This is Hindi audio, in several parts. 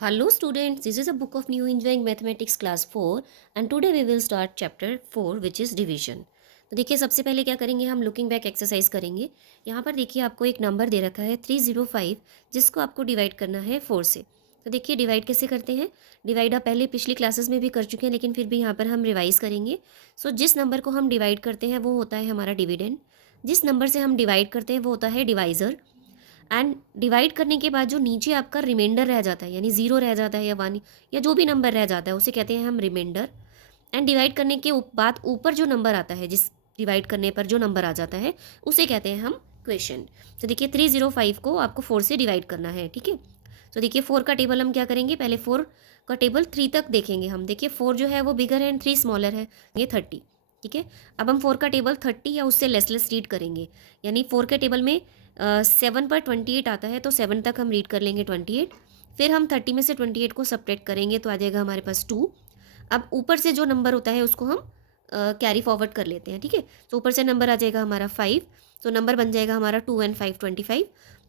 Hello students, this is a book of new enjoying mathematics class 4 and today we will start chapter 4 which is division. तो देखिए सबसे पहले क्या करेंगे हम लुकिंग बैक एक्सरसाइज करेंगे। यहाँ पर देखिए आपको एक नंबर दे रखा है 305 जिसको आपको डिवाइड करना है 4 से। तो देखिए डिवाइड कैसे करते हैं। डिवाइड आप पहले पिछली क्लासेस में भी कर चुके हैं लेकिन फिर भी यहाँ पर हम रिवाइज करेंगे। जिस नंबर को हम डिवाइड करते हैं वो होता है हमारा डिविडेंड। जिस नंबर से हम डिवाइड करते हैं वो होता है डिवाइज़र। एंड डिवाइड करने के बाद जो नीचे आपका रिमाइंडर रह जाता है यानी ज़ीरो रह जाता है या वन या जो भी नंबर रह जाता है उसे कहते हैं हम रिमाइंडर। एंड डिवाइड करने के बाद ऊपर जो नंबर आता है जिस डिवाइड करने पर जो नंबर आ जाता है उसे कहते हैं हम क्वेश्चन। तो देखिए 305 को आपको 4 से डिवाइड करना है, ठीक है। तो देखिए 4 का टेबल हम क्या करेंगे, पहले 4 का टेबल 3 तक देखेंगे हम। देखिए 4 जो है वो बिगर है एंड 3 स्मॉलर है, ये 30, ठीक है। अब हम 4 का टेबल 30 या उससे लेस रीड करेंगे, यानी 4 के टेबल में 7 पर 28 आता है तो 7 तक हम रीड कर लेंगे 28। फिर हम 30 में से 28 को सब्ट्रैक्ट करेंगे तो आ जाएगा हमारे पास 2। अब ऊपर से जो नंबर होता है उसको हम कैरी फॉरवर्ड कर लेते हैं, ठीक है। तो ऊपर से नंबर आ जाएगा हमारा 5, तो नंबर बन जाएगा हमारा 2 एंड 5 25।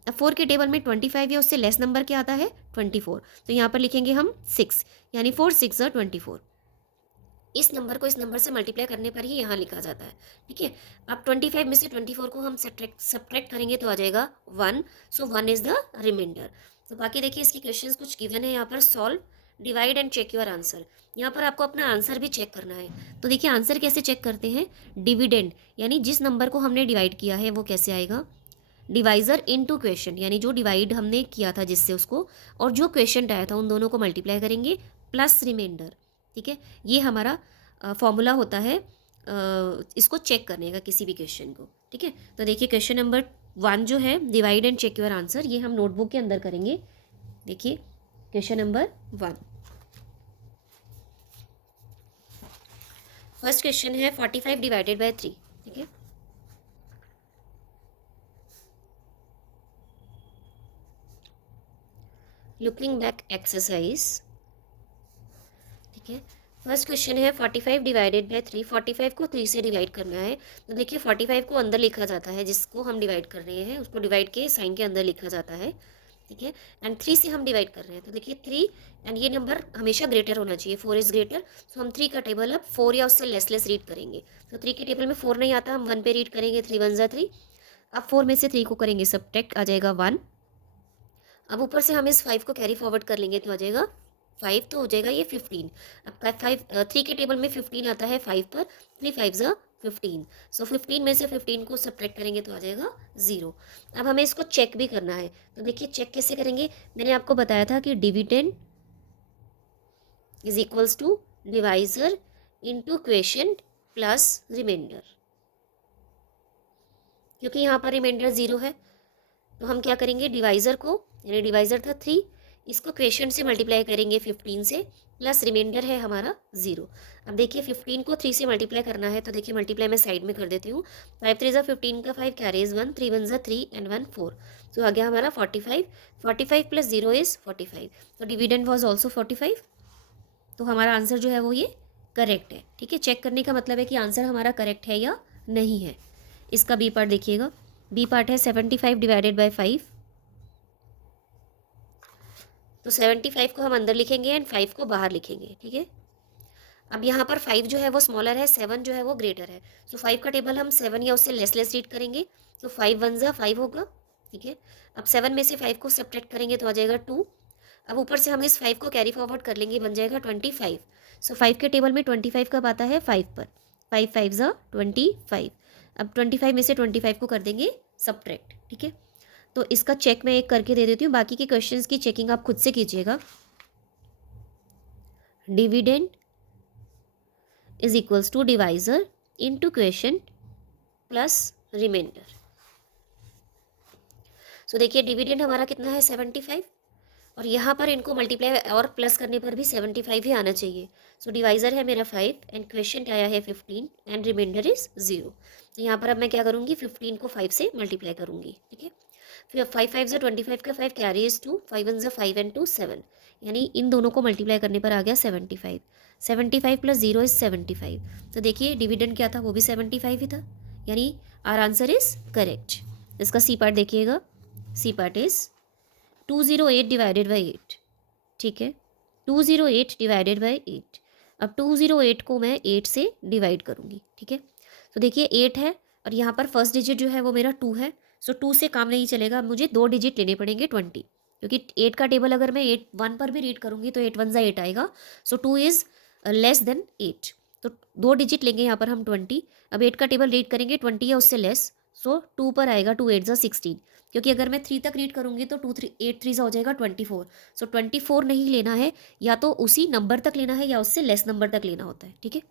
अब 4 के टेबल में 25 या उससे लेस नंबर क्या आता है 24, तो यहाँ पर लिखेंगे हम 6, यानी 4 6 24। इस नंबर को इस नंबर से मल्टीप्लाई करने पर ही यहाँ लिखा जाता है, ठीक है। अब 25 में से 24 को हम सब्ट्रैक्ट करेंगे तो आ जाएगा 1, सो 1 इज़ द रिमाइंडर। तो बाकी देखिए इसकी क्वेश्चंस कुछ गिवन है यहाँ पर। Solve, divide and check your answer. यहाँ पर आपको अपना आंसर भी चेक करना है। तो देखिए आंसर कैसे चेक करते हैं, डिविडेंड यानी जिस नंबर को हमने डिवाइड किया है वो कैसे आएगा, डिवाइज़र इनटू क्वेश्चन यानी जो डिवाइड हमने किया था जिससे उसको, और जो क्वेश्चन आया था उन दोनों को मल्टीप्लाई करेंगे प्लस रिमाइंडर, ठीक है। ये हमारा फॉर्मूला होता है इसको चेक करने का किसी भी क्वेश्चन को, ठीक है। तो देखिए क्वेश्चन नंबर 1 जो है divide and check your answer, ये हम नोटबुक के अंदर करेंगे। देखिए क्वेश्चन नंबर 1, फर्स्ट क्वेश्चन है 45 डिवाइडेड बाय 3, ठीक है। लुकिंग बैक एक्सरसाइज, ठीक है। फर्स्ट क्वेश्चन है 45 डिवाइडेड बाय 3, 45 को 3 से डिवाइड करना है। तो देखिए 45 को अंदर लिखा जाता है, जिसको हम डिवाइड कर रहे हैं उसको डिवाइड के साइन के अंदर लिखा जाता है, ठीक है। एंड 3 से हम डिवाइड कर रहे हैं तो देखिए 3 एंड ये नंबर हमेशा ग्रेटर होना चाहिए, 4 इज़ ग्रेटर। सो हम 3 का टेबल अब 4 या उससे लेस रीड करेंगे। तो 3 के टेबल में 4 नहीं आता, हम 1 पे रीड करेंगे, 3 1 3। अब 4 में से 3 को करेंगे सब्ट्रैक्ट, आ जाएगा 1। अब ऊपर से हम इस 5 को कैरी फॉरवर्ड कर लेंगे तो आ जाएगा 5, तो हो जाएगा ये 15। अब 3 के टेबल में 15 आता है 5 पर, 3 5 ज़ा 15। सो 15 में से 15 को सब्ट्रैक्ट करेंगे तो आ जाएगा 0। अब हमें इसको चेक भी करना है। तो देखिए चेक कैसे करेंगे, मैंने आपको बताया था कि dividend is equals to divisor into question plus remainder. क्योंकि यहाँ पर रिमाइंडर 0 है तो हम क्या करेंगे, डिवाइज़र को, यानी डिवाइज़र था 3, इसको क्वेश्चन से मल्टीप्लाई करेंगे 15 से, प्लस रिमाइंडर है हमारा 0। अब देखिए 15 को 3 से मल्टीप्लाई करना है तो देखिए मल्टीप्लाई मैं साइड में कर देती हूँ। 5 3 ज़ा 15 का 5 कैरीज 1, 3 1 ज़ा 3 एंड 1 4। तो आ गया हमारा 45, 45 प्लस 0 इज़ 45। तो डिविडेंड वॉज ऑल्सो 45। तो हमारा आंसर जो है वो ये करेक्ट है, ठीक है। चेक करने का मतलब है कि आंसर हमारा करेक्ट है या नहीं है। इसका बी पार्ट देखिएगा, बी पार्ट है 75 डिवाइडेड बाय 5। तो 75 को हम अंदर लिखेंगे एंड 5 को बाहर लिखेंगे, ठीक है। अब यहाँ पर 5 जो है वो स्मॉलर है, 7 जो है वो ग्रेटर है। सो 5 का टेबल हम 7 या उससे लेस रीड करेंगे, तो 5 1 ज़ा 5 होगा, ठीक है। अब 7 में से 5 को सब्ट्रैक्ट करेंगे तो आ जाएगा 2। अब ऊपर से हम इस 5 को कैरी फॉरवर्ड कर लेंगे, बन जाएगा 25। सो 5 के टेबल में 25 कब आता है 5 पर, 5 5 ज़ा 25। अब 25 में से 25 को कर देंगे सब्ट्रैक्ट, ठीक है। तो इसका चेक मैं एक करके दे देती हूँ, बाकी के क्वेश्चंस की चेकिंग आप खुद से कीजिएगा। Dividend is equals to divisor into question plus reminder. So देखिए डिविडेंड हमारा कितना है 75, और यहाँ पर इनको मल्टीप्लाई और प्लस करने पर भी 75 ही आना चाहिए। सो डिवाइजर है मेरा 5 एंड क्वेश्चन आया है 15 एंड रिमाइंडर इज 0। तो यहाँ पर अब मैं क्या करूँगी, 15 को 5 से मल्टीप्लाई करूँगी, ठीक है। फिर 5 5 ज़ा 25 का 5 कैरी इज 2, 5 1 ज़ा 5 एंड 2 7, यानी इन दोनों को मल्टीप्लाई करने पर आ गया 75। 75 प्लस 0 इज 75। तो देखिए डिविडेंड क्या था, वो भी 75 ही था, यानी आर आंसर इज करेक्ट। इसका सी पार्ट देखिएगा, C part is 208 divided by 8। ठीक है, 208 डिवाइडेड बाई 8। अब 208 को मैं 8 से डिवाइड करूँगी, ठीक है। तो देखिए 8 है और यहाँ पर फर्स्ट डिजिट जो है वो मेरा 2 है। सो 2 से काम नहीं चलेगा, मुझे 2 डिजिट लेने पड़ेंगे 20, क्योंकि 8 का टेबल अगर मैं 8 1 पर भी रीड करूँगी तो 8 1 ज़ा 8 आएगा। सो 2 इज़ लेस देन 8, तो 2 डिजिट लेंगे यहाँ पर हम 20। अब 8 का टेबल रीड करेंगे, 20 है उससे लेस, सो 2 पर आएगा, 2 8 ज़ा 16, क्योंकि अगर मैं 3 तक रीड करूँगी तो 2 3 8 3 ज़ा हो जाएगा 24। सो 24 नहीं लेना है, या तो उसी नंबर तक लेना है या उससे लेस नंबर तक लेना होता है, ठीक है।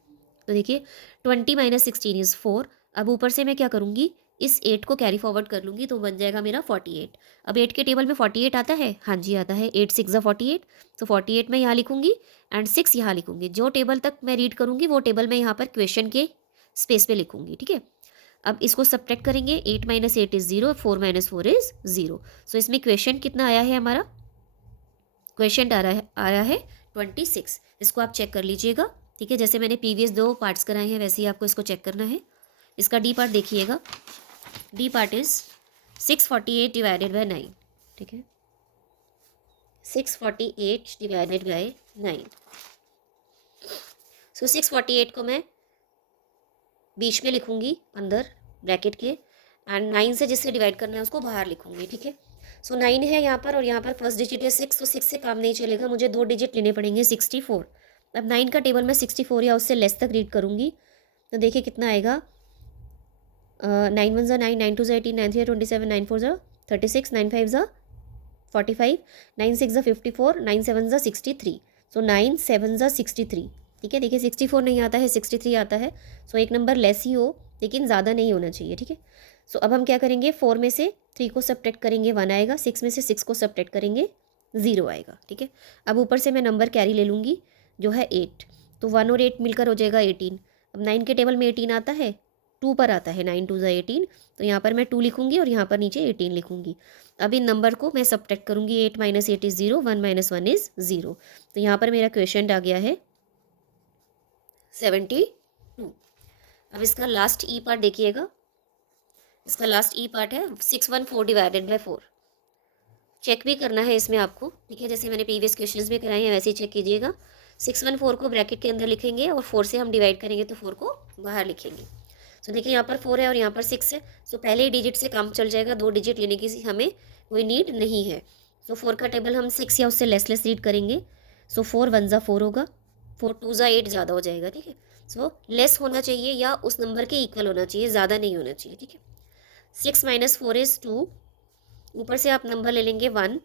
तो देखिए 20 माइनस 16 इज़ 4। अब ऊपर से मैं क्या करूँगी, इस 8 को कैरी फॉरवर्ड कर लूँगी तो बन जाएगा मेरा 48। अब 8 के टेबल में 48 आता है, हाँ जी आता है, 8 6 ज़ा 48। तो 48 मैं यहाँ लिखूँगी एंड 6 यहाँ लिखूँगी। जो टेबल तक मैं रीड करूँगी वो टेबल मैं यहाँ पर क्वेश्चन के स्पेस पे लिखूँगी, ठीक है। अब इसको सब्ट्रैक्ट करेंगे, 8 माइनस 8 इज़ 0, 4 माइनस 4 इज़ 0। सो इसमें क्वेश्चन कितना आया है हमारा, क्वेश्चन आ रहा है 26। इसको आप चेक कर लीजिएगा, ठीक है। जैसे मैंने प्रीवियस 2 पार्ट्स कराए हैं वैसे ही आपको इसको चेक करना है। इसका डी पार्ट देखिएगा, D part is 648 divided by 9, ठीक है, 648 डिवाइडेड बाय 9। सो 648 को मैं बीच में लिखूंगी अंदर ब्रैकेट के, एंड 9 से जिससे डिवाइड करना है उसको बाहर लिखूंगी, ठीक है। सो 9 है यहाँ पर और यहाँ पर फर्स्ट डिजिट है 6, तो 6 से काम नहीं चलेगा, मुझे 2 डिजिट लेने पड़ेंगे 64। अब 9 का टेबल मैं 64 या उससे लेस तक रीड करूँगी तो देखिए कितना आएगा, 9 1 ज़ा 9, 9 2 ज़ा 18, 9 3 ज़ा 27, 9 4 ज़ा 36, 9 5 ज़ा 45, 9 6 ज़ा 54, 9 7 ज़ा 63। सो 9 7 ज़ा 63, ठीक है। देखिए 64 नहीं आता है, 63 आता है। सो एक नंबर लेस ही हो लेकिन ज़्यादा नहीं होना चाहिए, ठीक है। सो अब हम क्या करेंगे, 4 में से 3 को सब्ट्रैक्ट करेंगे 1 आएगा, 6 में से 6 को सब्ट्रैक्ट करेंगे 0 आएगा, ठीक है। अब ऊपर से मैं नंबर कैरी ले लूँगी जो है 8, तो 1 और 8 मिलकर हो जाएगा 18। अब 9 के टेबल में 18 आता है, 2 पर आता है, 9 2 ज़ा 18, तो यहाँ पर मैं 2 लिखूँगी और यहाँ पर नीचे 18 लिखूँगी। अब इन नंबर को मैं सब्ट्रैक्ट करूँगी, 8 माइनस 8 इज़ 0, 1 माइनस 1 इज़ 0। तो यहाँ पर मेरा क्वेश्चन आ गया है 72। अब इसका लास्ट ई पार्ट देखिएगा, इसका लास्ट ई पार्ट है 614 डिवाइडेड बाय 4। चेक भी करना है इसमें आपको, ठीक है, जैसे मैंने प्रीवियस क्वेश्चंस में कराए हैं वैसे ही चेक कीजिएगा। 614 को ब्रैकेट के अंदर लिखेंगे और 4 से हम डिवाइड करेंगे तो 4 को बाहर लिखेंगे। सो देखिए यहाँ पर 4 है और यहाँ पर 6 है, सो पहले ही डिजिट से काम चल जाएगा, 2 डिजिट लेने की हमें कोई नीड नहीं है। सो 4 का टेबल हम 6 या उससे लेस रीड करेंगे। सो 4 1 ज़ा 4 होगा, 4 2 ज़ा 8 ज़्यादा हो जाएगा, ठीक है। सो लेस होना चाहिए या उस नंबर के इक्वल होना चाहिए, ज़्यादा नहीं होना चाहिए, ठीक है। 6 माइनस 4 इज़ 2, ऊपर से आप नंबर ले लेंगे 1,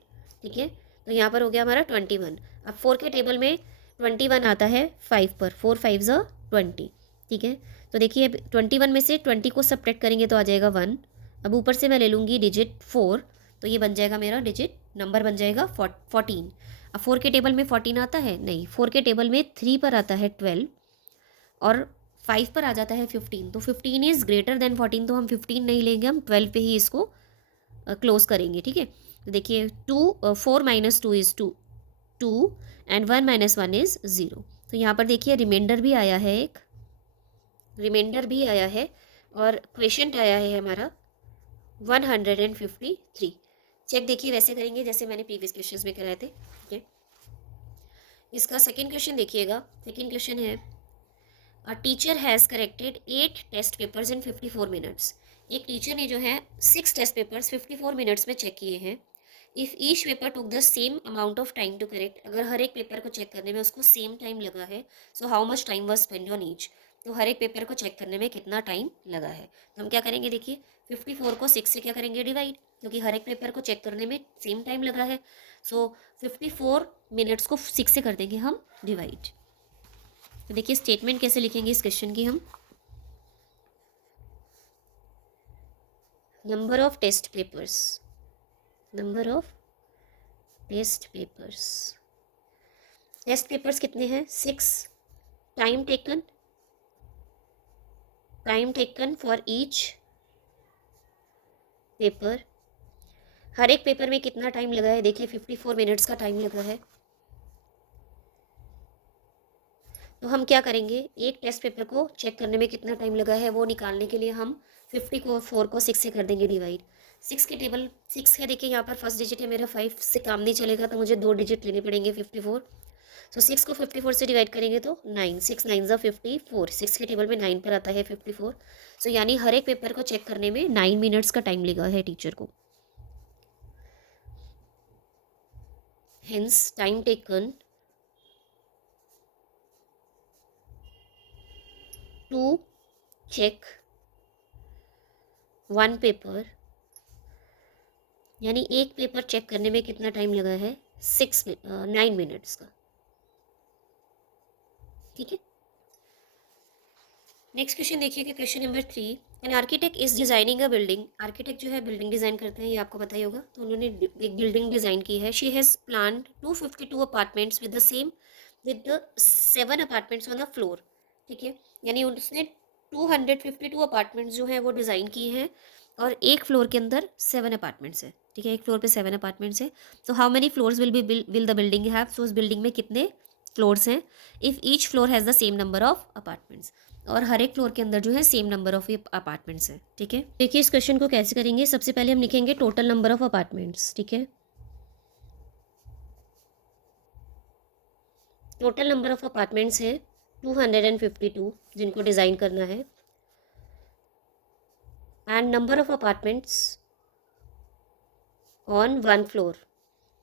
ठीक है। तो यहाँ पर हो गया हमारा 21। अब 4 के टेबल में 21 आता है 5 पर, 4 5 ज़ा 20, ठीक है। तो देखिए 21 में से 20 को सब्ट्रैक्ट करेंगे तो आ जाएगा 1। अब ऊपर से मैं ले लूँगी डिजिट 4, तो ये बन जाएगा मेरा डिजिट नंबर बन जाएगा 14। अब 4 के टेबल में 14 आता है नहीं, 4 के टेबल में 3 पर आता है 12 और 5 पर आ जाता है 15, तो 15 इज़ ग्रेटर देन 14, तो हम 15 नहीं लेंगे, हम 12 पे ही इसको क्लोज करेंगे, ठीक है। तो देखिए 4 minus 2 is 2 and 1 minus 1 is 0। तो यहाँ पर देखिए रिमाइंडर भी आया है, एक रिमाइंडर भी आया है और क्वेश्चन आया है हमारा 153। चेक देखिए वैसे करेंगे जैसे मैंने प्रीवियस क्वेश्चंस में कराए थे, ठीक है। इसका सेकंड क्वेश्चन देखिएगा, सेकंड क्वेश्चन है a teacher has corrected 8 test papers in 54 minutes. एक टीचर ने जो है 6 टेस्ट पेपर्स 54 मिनट्स में चेक किए हैं। If each paper took the same amount of time to correct, अगर हर एक पेपर को चेक करने में उसको सेम टाइम लगा है, so how much time was spend on each, तो हर एक पेपर को चेक करने में कितना टाइम लगा है। तो हम क्या करेंगे, देखिए 54 को 6 से क्या करेंगे डिवाइड, क्योंकि हर एक पेपर को चेक करने में सेम टाइम लगा है। सो 54 मिनट्स को 6 से कर देंगे हम डिवाइड। तो देखिए स्टेटमेंट कैसे लिखेंगे इस क्वेश्चन की हम, number of test papers, number of test papers, test papers कितने हैं 6, time taken for each paper, हर एक पेपर में कितना टाइम लगा है, देखिए 54 मिनट्स का टाइम लगा है। तो हम क्या करेंगे, एक टेस्ट पेपर को चेक करने में कितना टाइम लगा है वो निकालने के लिए हम 54 को 6 से कर देंगे डिवाइड। सिक्स के टेबल, सिक्स है, देखिए यहाँ पर फर्स्ट डिजिट है मेरा 5 से काम नहीं चलेगा तो मुझे 2 डिजिट लेने पड़ेंगे 54। सो 6 को 54 से डिवाइड करेंगे तो 9, 6 9 ज़ा 54, 6 के टेबल में 9 पर आता है 54। सो यानी हर एक पेपर को चेक करने में 9 मिनट्स का टाइम लगा है टीचर को। Hence time taken to check one paper, यानी एक पेपर चेक करने में कितना टाइम लगा है, 9 मिनट्स का। ठीक है, नेक्स्ट क्वेश्चन देखिए कि question number 3, an architect is designing a building. Architect जो है बिल्डिंग डिज़ाइन करते हैं, ये आपको पता ही होगा। तो उन्होंने एक बिल्डिंग डिज़ाइन की है। She has planned 252 apartments with the same with the 7 apartments on the floor. ठीक है, यानी उसने 252 अपार्टमेंट्स जो हैं वो डिज़ाइन की हैं और एक फ्लोर के अंदर 7 अपार्टमेंट्स है। ठीक है, एक फ्लोर पे 7 अपार्टमेंट्स है। तो how many floors will the building have, so उस बिल्डिंग में कितने फ्लोर्स हैं। If each floor has the same number of apartments, और हर एक फ्लोर के अंदर जो है सेम नंबर ऑफ अपार्टमेंट्स है। ठीक है, देखिए इस क्वेश्चन को कैसे करेंगे। सबसे पहले हम लिखेंगे टोटल नंबर ऑफ अपार्टमेंट्स। ठीक है, टोटल नंबर ऑफ अपार्टमेंट्स है 252 जिनको डिज़ाइन करना है, and number of apartments on one floor,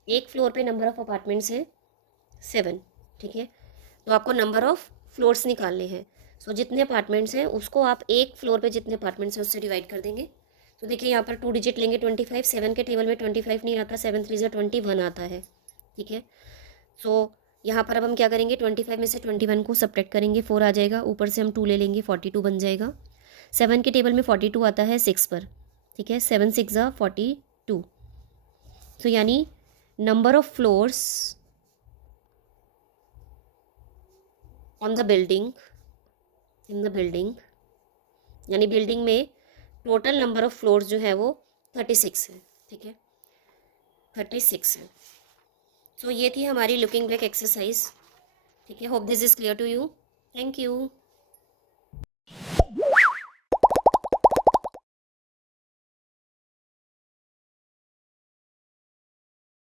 एक फ्लोर पे नंबर ऑफ अपार्टमेंट्स है 7। ठीक है, तो आपको नंबर ऑफ फ्लोर्स निकालने हैं। सो जितने अपार्टमेंट्स हैं उसको आप एक फ्लोर पे जितने अपार्टमेंट्स हैं उससे डिवाइड कर देंगे। तो देखिए यहाँ पर 2 डिजिट लेंगे 25, 7 के टेबल में 25 नहीं आता, 7 3 ज़ा 21 आता है। ठीक है, सो यहाँ पर अब हम क्या करेंगे, 25 में से 21 को सब्ट्रैक्ट करेंगे, 4 आ जाएगा, ऊपर से हम 2 ले लेंगे, 42 बन जाएगा। 7 के टेबल में 42 आता है 6 पर। ठीक है, 7 6 ज़ा 42। तो यानी number of floors on the building, in the building, यानी बिल्डिंग में टोटल नंबर ऑफ फ्लोर्स जो है वो 36 है। ठीक है, 36 है। सो ये थी हमारी लुकिंग बैक एक्सरसाइज। ठीक है, hope this is clear to you. Thank you.